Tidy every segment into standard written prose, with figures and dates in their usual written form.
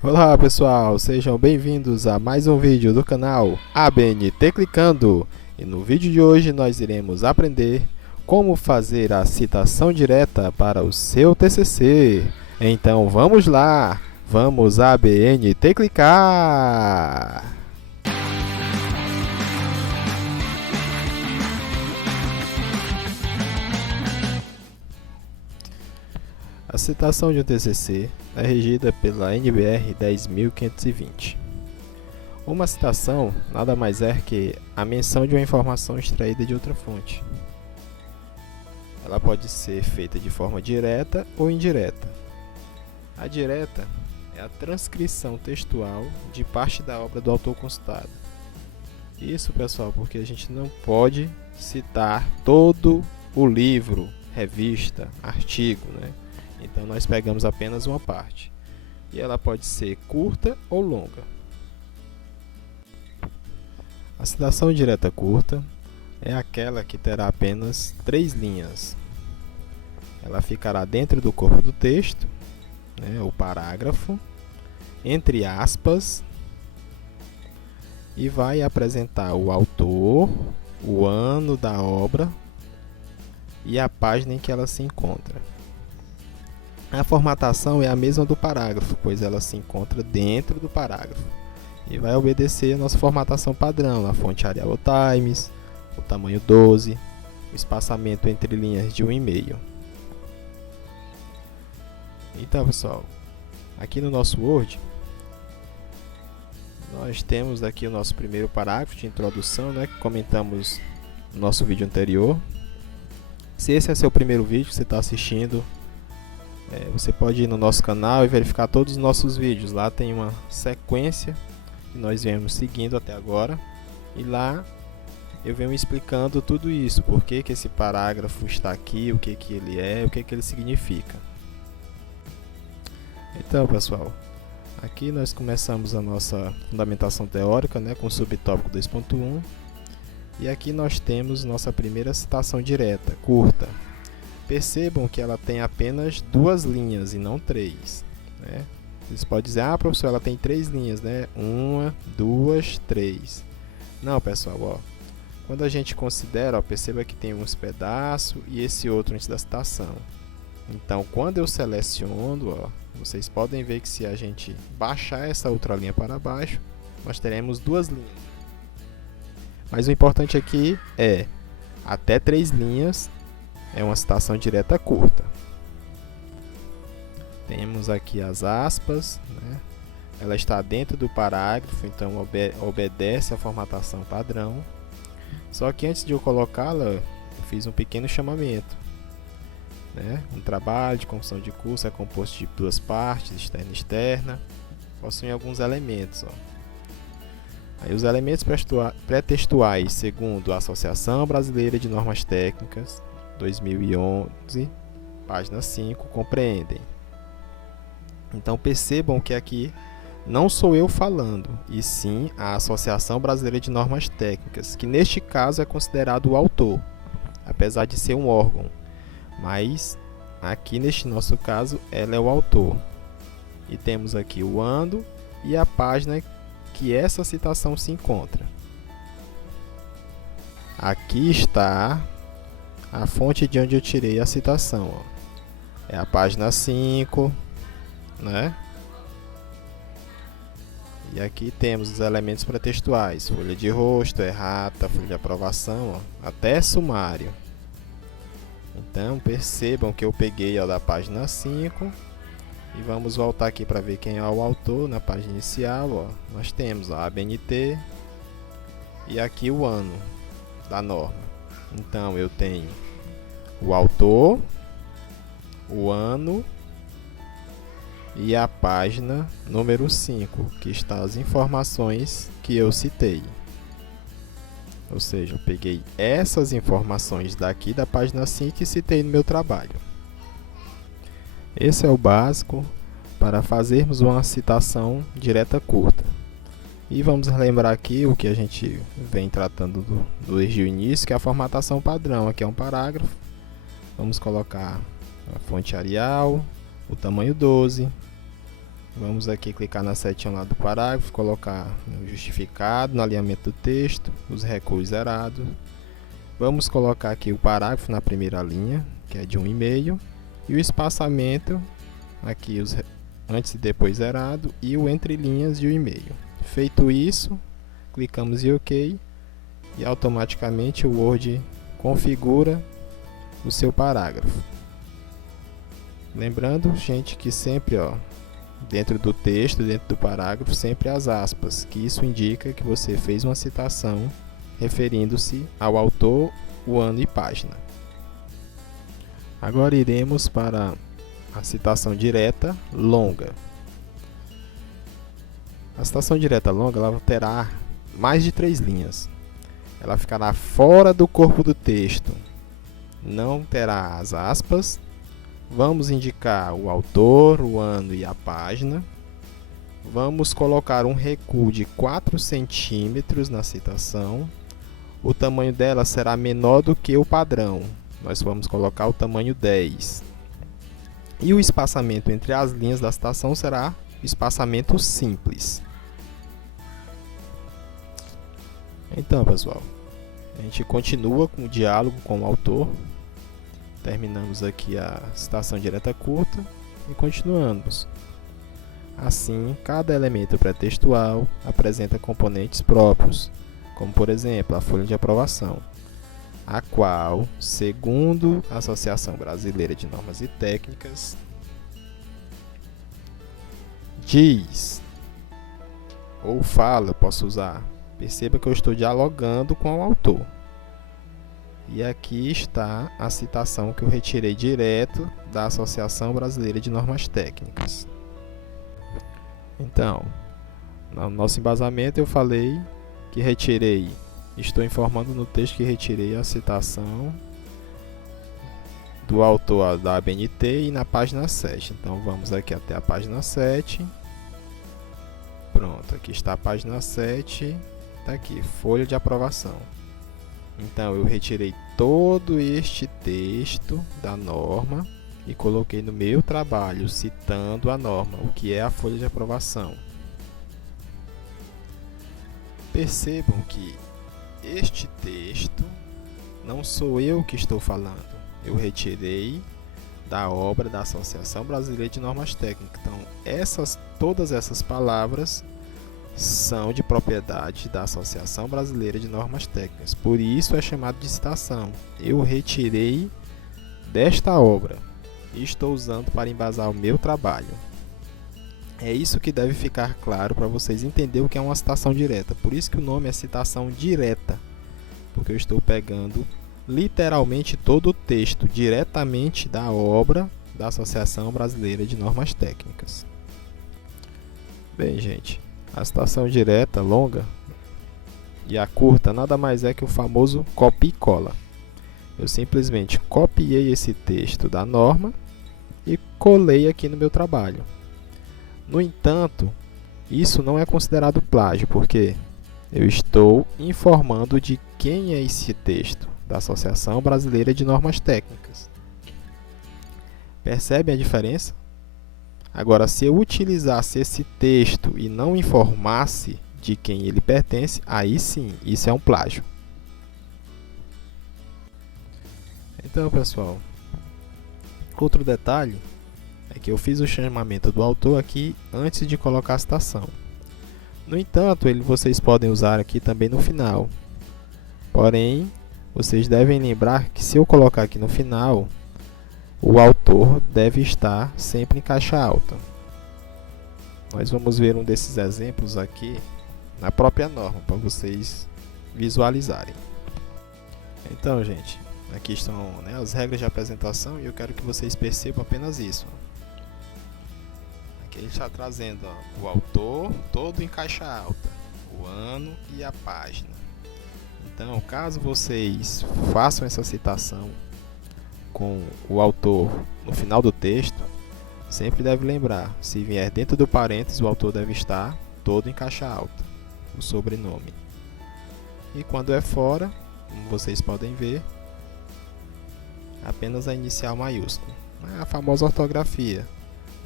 Olá pessoal, sejam bem-vindos a mais um vídeo do canal ABNT Clicando. E no vídeo de hoje nós iremos aprender como fazer a citação direta para o seu TCC. Então vamos lá, vamos ABNT Clicar! A citação de um TCC é regida pela NBR 10.520. Uma citação nada mais é que a menção de uma informação extraída de outra fonte. Ela pode ser feita de forma direta ou indireta. A direta é a transcrição textual de parte da obra do autor consultado. Isso, pessoal, porque a gente não pode citar todo o livro, revista, artigo, né? Então nós pegamos apenas uma parte. E ela pode ser curta ou longa. A citação direta curta é aquela que terá apenas 3 linhas. Ela ficará dentro do corpo do texto, né, o parágrafo, entre aspas, e vai apresentar o autor, o ano da obra e a página em que ela se encontra. A formatação é a mesma do parágrafo, pois ela se encontra dentro do parágrafo e vai obedecer a nossa formatação padrão, a fonte Arial Times, o tamanho 12, o espaçamento entre linhas de 1,5. Então, pessoal, aqui no nosso Word, nós temos aqui o nosso primeiro parágrafo de introdução, né, que comentamos no nosso vídeo anterior. Se esse é seu primeiro vídeo que você está assistindo, você pode ir no nosso canal e verificar todos os nossos vídeos. Lá tem uma sequência que nós viemos seguindo até agora. E lá eu venho explicando tudo isso. Por que que esse parágrafo está aqui, o que que ele é, o que que ele significa. Então, pessoal, aqui nós começamos a nossa fundamentação teórica, né, com o subtópico 2.1. E aqui nós temos nossa primeira citação direta, curta. Percebam que ela tem apenas 2 linhas e não 3. Né? Vocês podem dizer, professor, ela tem 3 linhas, né? 1, 2, 3. Não, pessoal, ó. Quando a gente considera, ó, perceba que tem uns pedaços e esse outro antes da citação. Então, quando eu seleciono, ó, vocês podem ver que se a gente baixar essa outra linha para baixo, nós teremos 2 linhas. Mas o importante aqui é até 3 linhas. É uma citação direta curta. Temos aqui as aspas, né? Ela está dentro do parágrafo, então obedece à formatação padrão. Só que antes de eu colocá-la, eu fiz um pequeno chamamento. Né? Um trabalho de conclusão de curso é composto de 2 partes, externa e externa. Possui alguns elementos. Ó. Aí, os elementos pré-textuais, segundo a Associação Brasileira de Normas Técnicas, 2011, página 5, compreendem. Então percebam que aqui não sou eu falando, e sim a Associação Brasileira de Normas Técnicas, que neste caso é considerado o autor, apesar de ser um órgão. Mas aqui neste nosso caso ela é o autor. E temos aqui o ano e a página que essa citação se encontra. Aqui está a fonte de onde eu tirei a citação. Ó. É a página 5, né? E aqui temos os elementos pré-textuais, folha de rosto, errata, folha de aprovação, ó, até sumário. Então percebam que eu peguei, ó, da página 5 e vamos voltar aqui para ver quem é o autor. Na página inicial, ó, nós temos a ABNT e aqui o ano da norma. Então eu tenho o autor, o ano e a página número 5, que está as informações que eu citei. Ou seja, eu peguei essas informações daqui da página 5 e citei no meu trabalho. Esse é o básico para fazermos uma citação direta curta. E vamos relembrar aqui o que a gente vem tratando desde o início, que é a formatação padrão. Aqui é um parágrafo. Vamos colocar a fonte Arial, o tamanho 12, Vamos aqui clicar na setinha lá do parágrafo, colocar no justificado, no alinhamento do texto, os recuos zerados. Vamos colocar aqui o parágrafo na primeira linha, que é de 1,5, e o espaçamento, aqui os antes e depois zerado, e o entre linhas de 1,5. Feito isso, clicamos em OK e automaticamente o Word configura o seu parágrafo. Lembrando, gente, que sempre, dentro do texto, dentro do parágrafo, sempre as aspas, que isso indica que você fez uma citação referindo-se ao autor, o ano e página. Agora iremos para a citação direta longa. A citação direta longa ela terá mais de 3 linhas. Ela ficará fora do corpo do texto. Não terá as aspas. Vamos indicar o autor, o ano e a página. Vamos colocar um recuo de 4 centímetros na citação. O tamanho dela será menor do que o padrão. Nós vamos colocar o tamanho 10. E o espaçamento entre as linhas da citação será espaçamento simples. Então, pessoal, a gente continua com o diálogo com o autor. Terminamos aqui a citação direta curta e continuamos. Assim, cada elemento pré-textual apresenta componentes próprios, como por exemplo a folha de aprovação, a qual, segundo a Associação Brasileira de Normas e Técnicas, diz ou fala, posso usar. Perceba que eu estou dialogando com o autor. E aqui está a citação que eu retirei direto da Associação Brasileira de Normas Técnicas. Então, no nosso embasamento eu falei que retirei, estou informando no texto que retirei a citação do autor da ABNT e na página 7. Então vamos aqui até a página 7. Pronto, aqui está a página 7. Está aqui, folha de aprovação. Então eu retirei todo este texto da norma e coloquei no meu trabalho citando a norma, o que é a folha de aprovação. Percebam que este texto não sou eu que estou falando. Eu retirei da obra da Associação Brasileira de Normas Técnicas. Então, todas essas palavras são de propriedade da Associação Brasileira de Normas Técnicas. Por isso é chamado de citação. Eu retirei desta obra e estou usando para embasar o meu trabalho. É isso que deve ficar claro para vocês entenderem o que é uma citação direta. Por isso que o nome é citação direta, porque eu estou pegando literalmente todo o texto diretamente da obra da Associação Brasileira de Normas Técnicas. Bem, gente, a citação direta, longa, e a curta nada mais é que o famoso copia e cola. Eu simplesmente copiei esse texto da norma e colei aqui no meu trabalho. No entanto, isso não é considerado plágio, porque eu estou informando de quem é esse texto, da Associação Brasileira de Normas Técnicas. Percebem a diferença? Agora, se eu utilizasse esse texto e não informasse de quem ele pertence, aí sim, isso é um plágio. Então, pessoal, outro detalhe é que eu fiz o chamamento do autor aqui antes de colocar a citação. No entanto, vocês podem usar aqui também no final. Porém, vocês devem lembrar que se eu colocar aqui no final, o autor deve estar sempre em caixa alta. Nós vamos ver um desses exemplos aqui na própria norma, para vocês visualizarem. Então, gente, aqui estão, as regras de apresentação e eu quero que vocês percebam apenas isso. Aqui ele está trazendo o autor todo em caixa alta, o ano e a página. Então, caso vocês façam essa citação com o autor no final do texto, sempre deve lembrar, se vier dentro do parênteses, o autor deve estar todo em caixa alta, o sobrenome. E quando é fora, como vocês podem ver, apenas a inicial maiúscula. A famosa ortografia.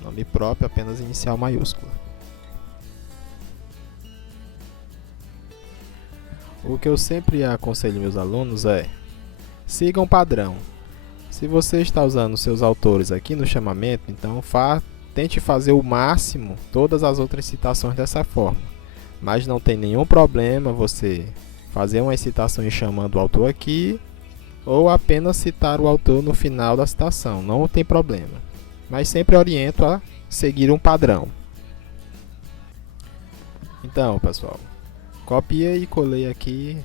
Nome próprio, apenas inicial maiúscula. O que eu sempre aconselho meus alunos é: sigam o padrão. Se você está usando seus autores aqui no chamamento, então tente fazer o máximo todas as outras citações dessa forma. Mas não tem nenhum problema você fazer uma citação chamando o autor aqui, ou apenas citar o autor no final da citação, não tem problema. Mas sempre oriento a seguir um padrão. Então, pessoal, copiei e colei aqui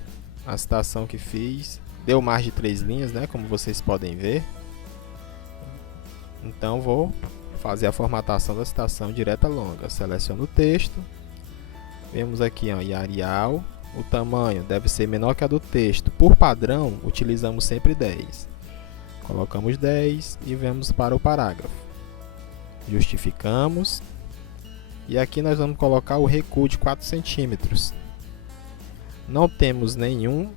a citação que fiz. Deu mais de 3 linhas, né, como vocês podem ver. Então vou fazer a formatação da citação direta longa. Seleciono o texto. Vemos aqui, ó, em Arial. O tamanho deve ser menor que a do texto. Por padrão, utilizamos sempre 10. Colocamos 10 e vamos para o parágrafo. Justificamos. E aqui nós vamos colocar o recuo de 4 centímetros. Não temos nenhum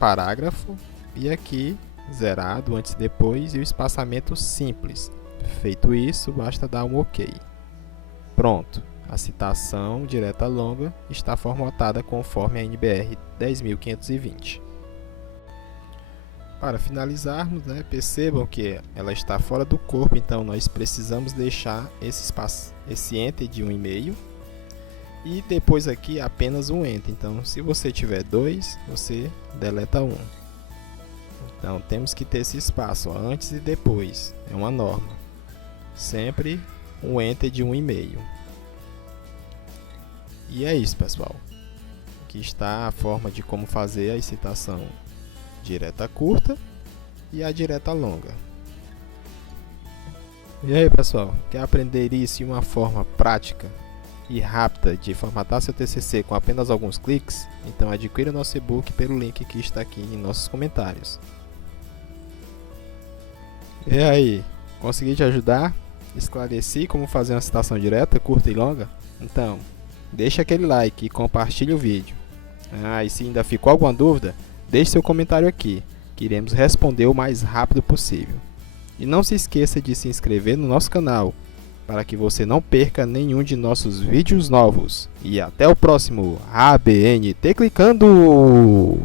parágrafo. E aqui, zerado antes e depois, e o espaçamento simples. Feito isso, basta dar um OK. Pronto. A citação direta longa está formatada conforme a NBR 10.520. Para finalizarmos, né, percebam que ela está fora do corpo, então nós precisamos deixar esse enter de 1,5 e depois aqui apenas um enter. Então, se você tiver 2, você deleta 1. Então, temos que ter esse espaço, ó, antes e depois, é uma norma. Sempre um enter de 1,5. E é isso, pessoal. Aqui está a forma de como fazer a citação direta curta e a direta longa. E aí, pessoal, quer aprender isso em uma forma prática e rápida de formatar seu TCC com apenas alguns cliques? Então adquira o nosso e-book pelo link que está aqui em nossos comentários. E aí, consegui te ajudar? Esclareci como fazer uma citação direta, curta e longa? Então, deixa aquele like e compartilhe o vídeo. E se ainda ficou alguma dúvida, deixe seu comentário aqui, que iremos responder o mais rápido possível. E não se esqueça de se inscrever no nosso canal, para que você não perca nenhum de nossos vídeos novos. E até o próximo ABNT Clicando!